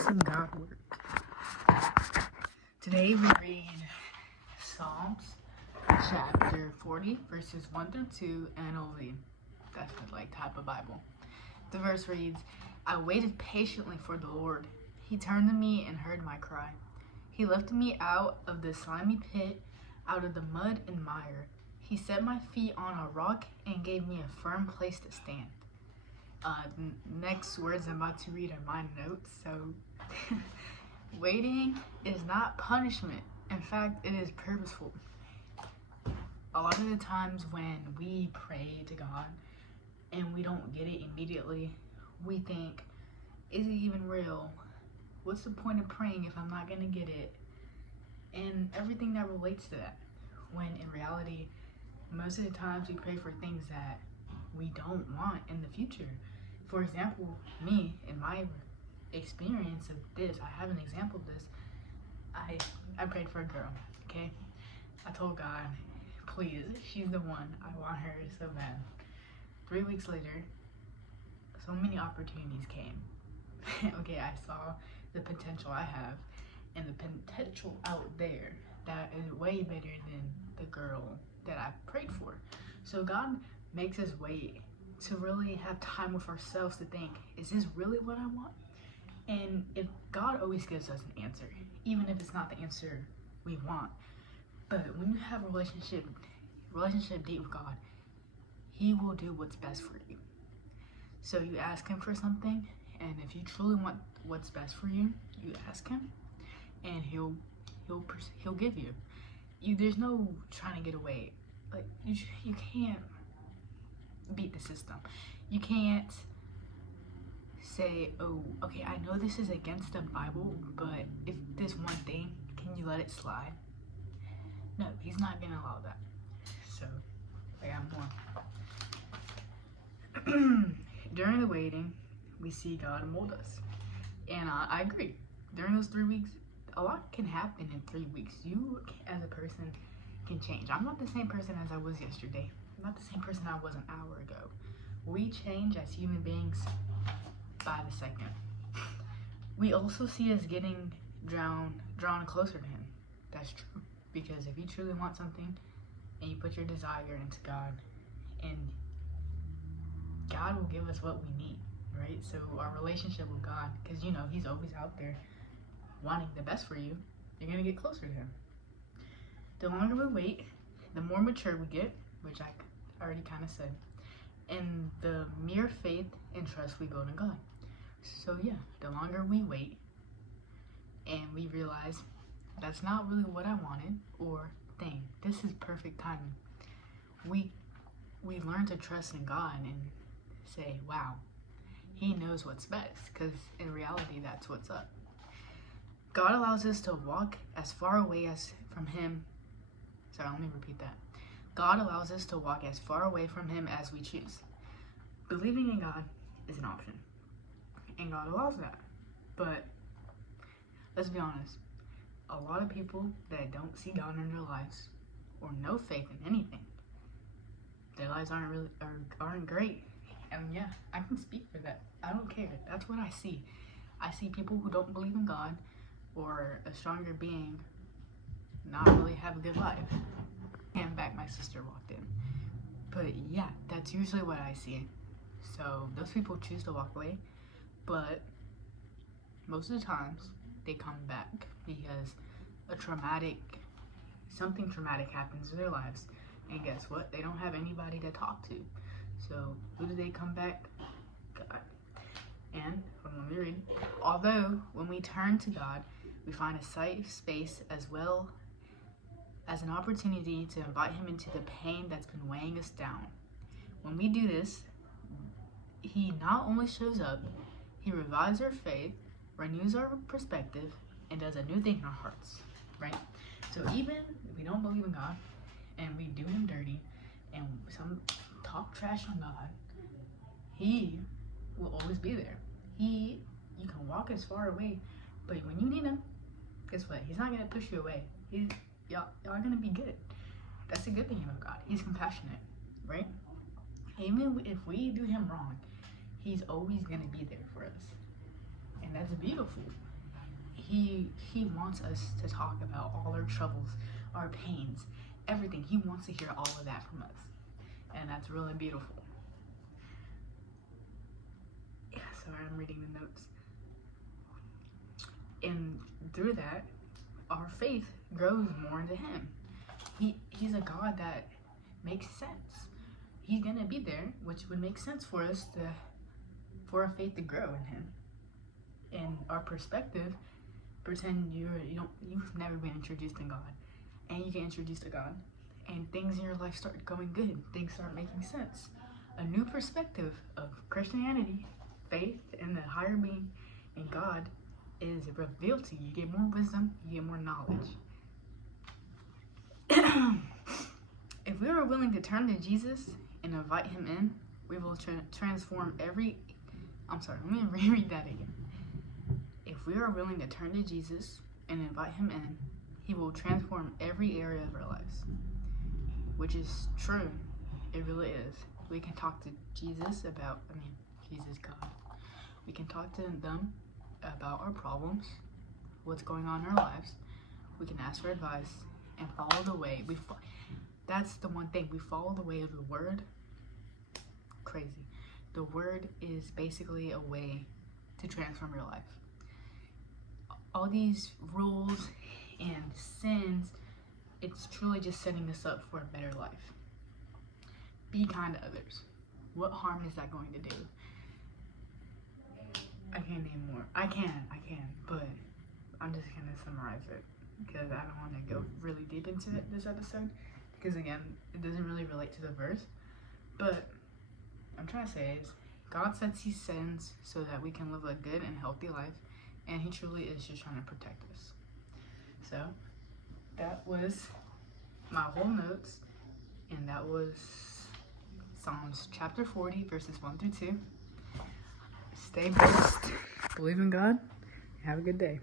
some God work. Today we read Psalms chapter 40 verses 1 through 2 NLV. That's the type of Bible. The verse reads, I waited patiently for the Lord. He turned to me and heard my cry. He lifted me out of the slimy pit, out of the mud and mire. He set my feet on a rock and gave me a firm place to stand. The next words I'm about to read are my notes, so waiting is not punishment. In fact, it is purposeful. A lot of the times when we pray to God and we don't get it immediately, we think, is it even real? What's the point of praying if I'm not going to get it? And everything that relates to that. When in reality, most of the times we pray for things that we don't want in the future. For example, me, in my experience of this, I have an example of this. I prayed for a girl, okay? I told God, please, she's the one. I want her so bad. 3 weeks later, so many opportunities came. Okay, I saw the potential I have and the potential out there that is way better than the girl that I prayed for. So God makes us wait to really have time with ourselves to think, is this really what I want? And if God always gives us an answer, even if it's not the answer we want. But when you have a relationship date with God, He will do what's best for you. So you ask Him for something, and if you truly want what's best for you, you ask Him, and He'll give you. There's no trying to get away. Like you can't beat the system. You can't say, oh, okay, I know this is against the Bible, but if this one thing, can you let it slide? No, He's not gonna allow that. So I got more. During the waiting, we see God mold us, and I agree. During those 3 weeks, a lot can happen in 3 weeks. You, as a person, can change. I'm not the same person as I was yesterday. I'm not the same person I was an hour ago. We change as human beings by the second. We also see us getting drawn closer to Him. That's true. Because if you truly want something and you put your desire into God, and God will give us what we need, right? So our relationship with God, because He's always out there wanting the best for you, you're going to get closer to Him. The longer we wait, the more mature we get, which I already kind of said, and the mere faith and trust we build in God. So yeah, the longer we wait and we realize that's not really what I wanted, or dang, this is perfect timing, we learn to trust in God and say, wow, He knows what's best, because in reality, that's what's up. God allows us to walk as far away as from Him. Sorry, let me repeat that. God allows us to walk as far away from Him as we choose. Believing in God is an option, and God allows that. But let's be honest, a lot of people that don't see God in their lives or no faith in anything, their lives aren't great. And yeah, I can speak for that. I don't care. That's what I see. I see people who don't believe in God or a stronger being not really have a good life. And back, my sister walked in. But yeah, that's usually what I see. So those people choose to walk away, but most of the times they come back because something traumatic happens in their lives. And guess what? They don't have anybody to talk to. So who do they come back? God. And let me read. Although when we turn to God, we find a safe space as well as an opportunity to invite Him into the pain that's been weighing us down. When we do this, He not only shows up, He revives our faith, renews our perspective, and does a new thing in our hearts, right? So even if we don't believe in God, and we do Him dirty, and some talk trash on God, He will always be there. You can walk as far away, but when you need Him, guess what? He's not gonna push you away. Y'all are gonna be good. That's the good thing about God. He's compassionate, right? Even if we do Him wrong, He's always gonna be there for us, and that's beautiful. He wants us to talk about all our troubles, our pains, everything. He wants to hear all of that from us. And that's really beautiful. Yeah, sorry, I'm reading the notes. And through that, our faith grows more into him. He's a God that makes sense. He's gonna be there, which would make sense for us for our faith to grow in him. And our perspective, pretend you've never been introduced to God, and you get introduced to God, and things in your life start going good. Things start making sense. A new perspective of Christianity, faith in the higher being, and God is revealed to you. You get more wisdom, you get more knowledge. If we are willing to turn to Jesus and invite him in, we will transform every... I'm sorry, let me reread that again. If we are willing to turn to Jesus and invite him in, he will transform every area of our lives. Which is true. It really is. We can talk to Jesus about, Jesus, God. We can talk to them about our problems, what's going on in our lives. We can ask for advice and follow the way. That's the one thing. We follow the way of the Word. Crazy. The Word is basically a way to transform your life. All these rules and sins, it's truly just setting us up for a better life. Be kind to others. What harm is that going to do? I can't name more. I can, but I'm just gonna summarize it because I don't want to go really deep into this episode because again, it doesn't really relate to the verse. But I'm trying to say is God sets these sins so that we can live a good and healthy life, and he truly is just trying to protect us. So that was my whole notes, and that was Psalms chapter 40 verses 1 through 2. Stay blessed, believe in God, have a good day.